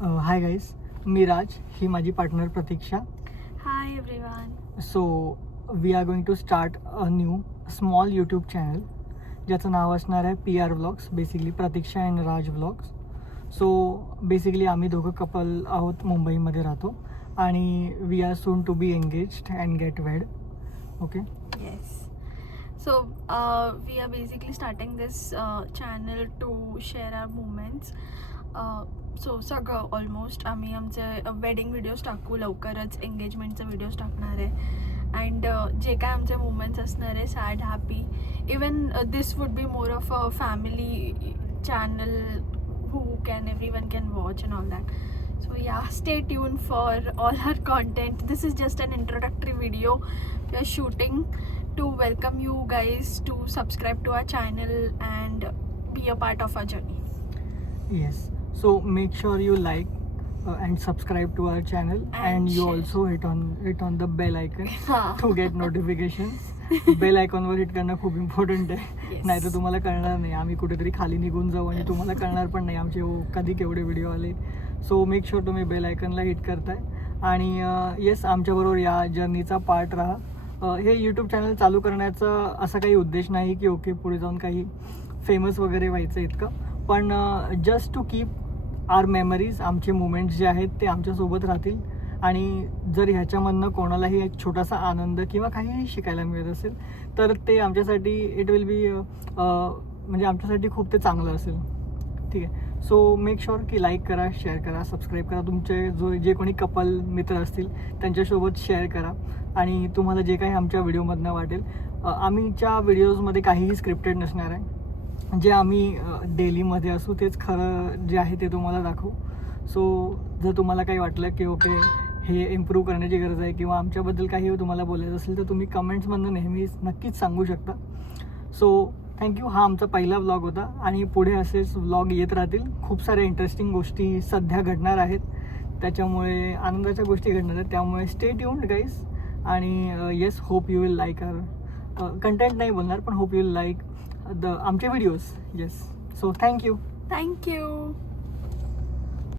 Hi guys, मी राज, ही माझी partner Pratiksha. Hi everyone. So we are going to start a new small YouTube channel ज्याचं नाव असणार आहे PR vlogs, basically Pratiksha and Raj vlogs. So basically आम्ही दोघं कपल आहोत, मुंबईमध्ये राहतो आणि we are soon to be engaged and get wed. Okay. Yes. So we are basically starting this channel to share our moments. So सगळं almost आम्ही आमचे wedding videos टाकू, लवकरच एंगेजमेंटचे व्हिडिओज टाकणार आहे. अँड जे काय आमचे मुमेंट्स असणार आहे, sad, happy, even this would be more of a family channel who can everyone can watch and all that. So yeah, stay tuned for all our content. This is just an introductory video we are shooting to welcome you guys to subscribe to our channel and be a part of our journey. Yes. So make sure you like and subscribe to our channel, and you share. also hit on the bell icon हाँ. to get notifications. Bell आयकॉनवर hit करणं खूप important आहे. Yes. नाही तर तुम्हाला कळणार नाही, आम्ही कुठेतरी खाली निघून जाऊ आणि तुम्हाला कळणार पण नाही आमचे कधी केवढे व्हिडिओ आले. सो मेक शुअर तुम्ही बेल आयकॉनला हिट करताय आणि येस, आमच्याबरोबर या जर्नीचा पार्ट राहा. हे यूट्यूब चॅनल चालू करण्याचा असा काही उद्देश नाही की ओके पुढे जाऊन काही फेमस वगैरे व्हायचं इतकं, पण just to keep our memories, आमचे मुमेंट्स जे आहेत ते आमच्यासोबत राहतील. आणि जर ह्याच्यामधनं कोणालाही एक छोटासा आनंद किंवा काहीही शिकायला मिळत असेल तर ते आमच्यासाठी इट विल बी म्हणजे आमच्यासाठी खूप ते चांगलं असेल. ठीक आहे. सो मेक शुअर की लाईक करा, शेअर करा, सबस्क्राईब करा. तुमचे जे कोणी कपल मित्र असतील त्यांच्यासोबत शेअर करा. आणि तुम्हाला जे काही आमच्या व्हिडिओमधनं वाटेल, आम्हीच्या व्हिडिओजमध्ये काहीही स्क्रिप्टेड नसणार आहे. जे आम्ही डेलीमध्ये असू तेच खरं जे आहे ते तुम्हाला दाखवू. सो जर तुम्हाला काही वाटलं की ओके हे इम्प्रूव्ह करण्याची गरज आहे किंवा आमच्याबद्दल काही तुम्हाला बोलायचं असेल तर तुम्ही कमेंट्समधनं नेहमी नक्कीच सांगू शकता. So thank you. हा आमचा पहिला व्लॉग होता आणि पुढे असेच व्लॉग येत राहतील. खूप साऱ्या इंटरेस्टिंग गोष्टी सध्या घडणार आहेत, त्याच्यामुळे आनंदाच्या गोष्टी घडणार आहेत. त्यामुळे स्टे ट्यून्ड गाईज. आणि yes, hope you will like our content, नाही बोलणार पण होप यू विल लाईक आमचे videos. Yes. So thank you. Thank you.